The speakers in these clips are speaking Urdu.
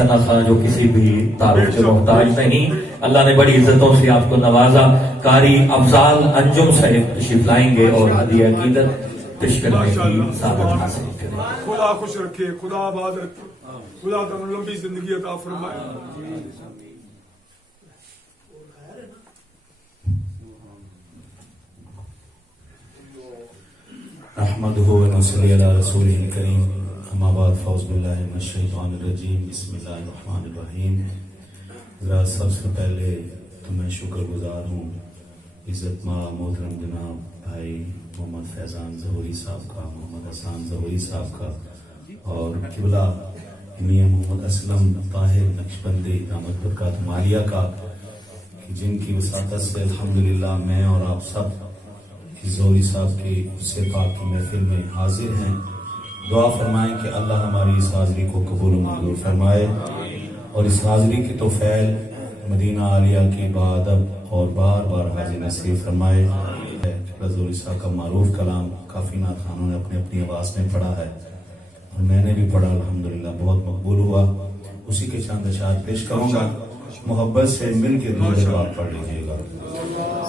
ثنا خان جو کسی بھی تعارف کے محتاج نہیں، اللہ نے بڑی عزتوں سے آپ کو نوازا. قاری افضال انجم صاحب تشریف لائیں گے اور ہدیہ عقیدت پیش کرنے کی سعادت حاصل کریں. خدا خوش رکھے، خدا آباد رکھے، خدا تمہیں لمبی زندگی عطا فرمائے. نحمده ونصلي على رسوله الكريم. اما بعد فاعوذ باللہ من الشیطان الرجیم. بسم اللہ الرحمن الرحیم. ذرا سب سے پہلے تو میں شکر گزار ہوں عزت ماں محترم جناب بھائی محمد فیضان ظہوری صاحب کا، محمد حسان ظہوری صاحب کا، اور قبلہ میاں محمد اسلم طاہر نقشبندی دامت برکات مالیہ کا، جن کی وساطت سے الحمدللہ میں اور آپ سب ظہوری صاحب کی سے پاک کی محفل میں حاضر ہیں. دعا فرمائیں کہ اللہ ہماری اس حاضری کو قبول و منظور فرمائے اور اس حاضری کی توفیل مدینہ عالیہ کی بادب اور بار بار حاضر نصیب فرمائے. ظہوری صاحب کا معروف کلام کافی نعت خانوں نے اپنی اپنی آواز میں پڑھا ہے اور میں نے بھی پڑھا، الحمدللہ بہت مقبول ہوا. اسی کے چند اشعار پیش کروں گا، محبت سے مل کے درود پاک پڑھ لیجیے گا.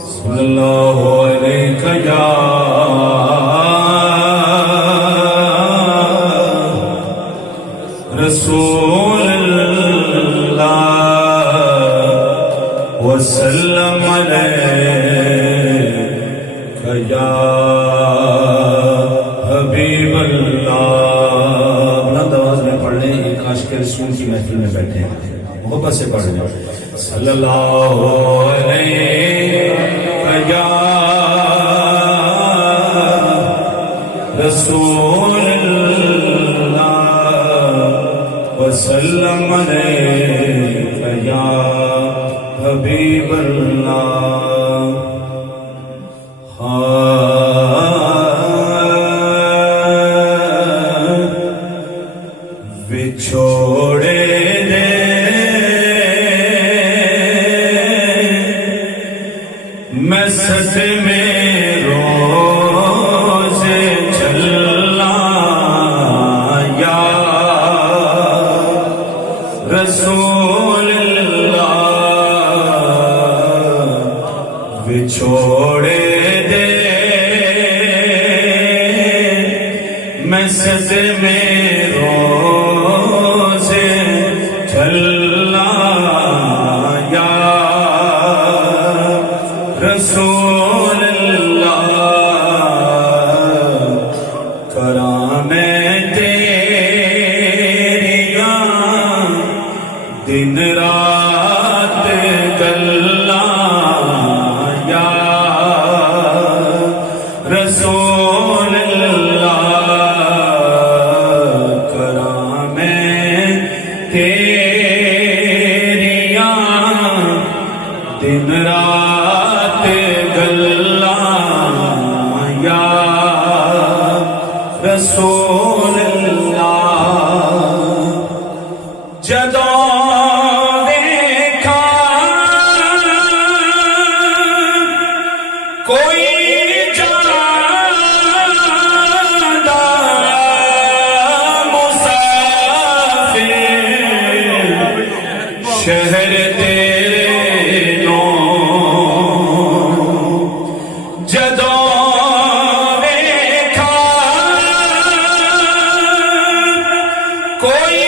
صلی اللہ علیہ یا رسول اللہ وسلم علیہ یا حبیب اللہ. بلند آواز میں پڑھ لیں، ایک عاشق رسول کی محفل میں بیٹھے ہیں، محبت سے پڑھ لیں. صلی اللہ علیہ یا رسول اللہ وسلم علیہ یا حبیب اللہ. بچھوڑے دے میں سچ میں روز چلنا یا رسول اللہ. بچھوڑے دے میں سچ میں روز چلنا یا رسول اللہ. کراں میں تیریاں دن رات گلاں یا رسول اللہ. کراں میں تیریاں دن رات گلاں یا رسول اللہ. جدوں دیکھا کوئی جاندا مسافر شہر تیرے نو، جدوں دیکھا کوئی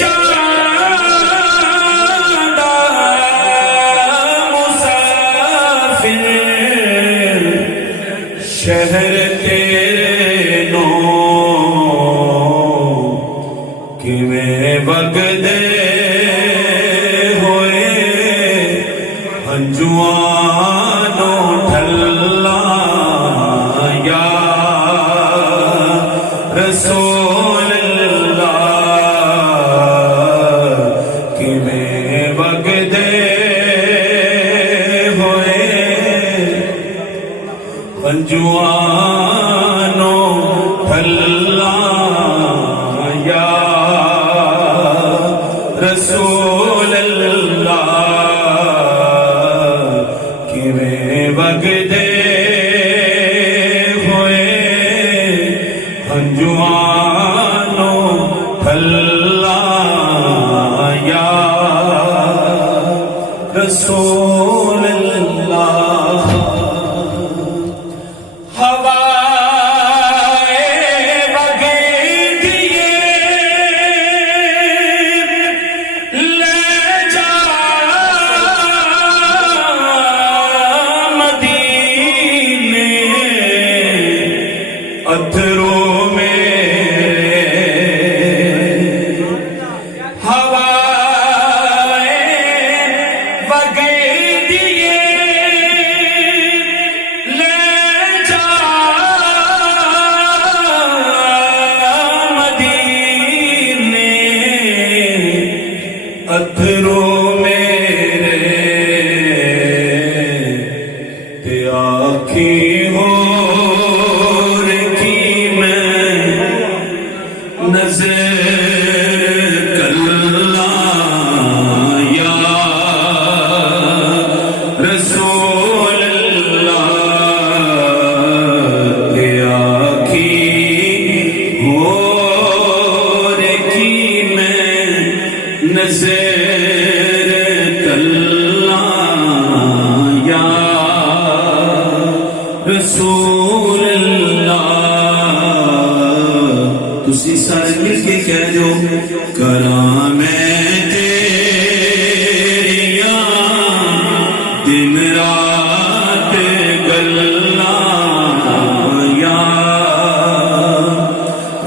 جاندا مسافر شہر تیرے نو، کیویں وگدے ہوئے ہنجواں ٹھلا یا رسول اللہ. کیویں وگدے ہوئے ہنجواں ٹھلا یا رسول اللہ. کیویں وگدے ہوئے ہنجواں ٹھلا رسول اللہ ہوائیں بغیر دیے لے جا مدینے اتھروں میں اتھروں میرے تے آنکھی ہور کی میں نظر کلاں یا رسول اللہ تے آنکھی ہور کی میں نظر رسول اللہ تسی سارے مل کے کہہ دو کراں میں تیریاں دن رات گلاں یا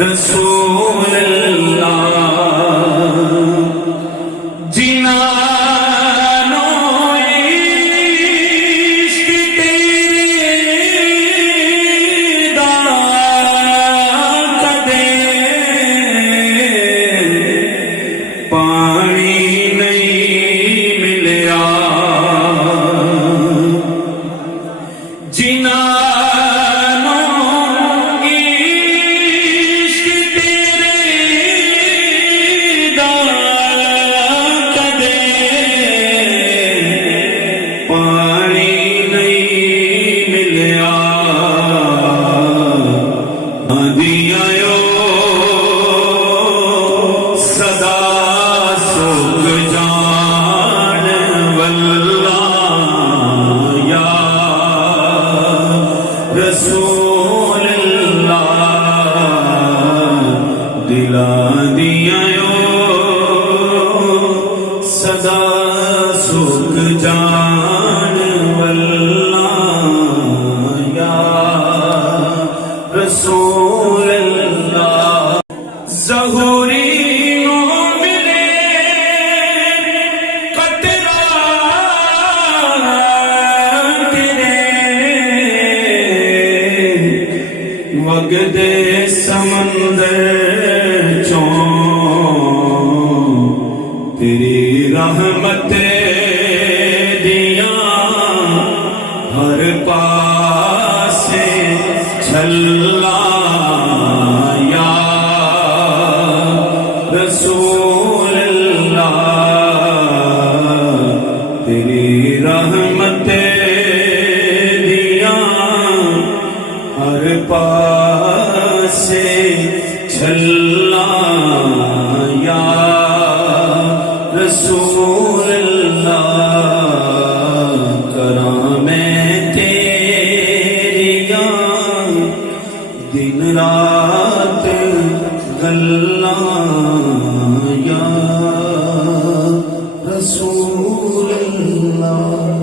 رسول اللہ جنا رسول اللہ دلا دیا صدا سکھ جان واللہ یا رسول اللہ ظہوری وگدے سمندر چوں تیری رحمت دیاں ہر پاسے چھلا یا رسول اللہ تیری رحمت دیاں ہر پاسے چھلا یا رسول اللہ کراں میں تیریاں دن رات گلاں یا رسول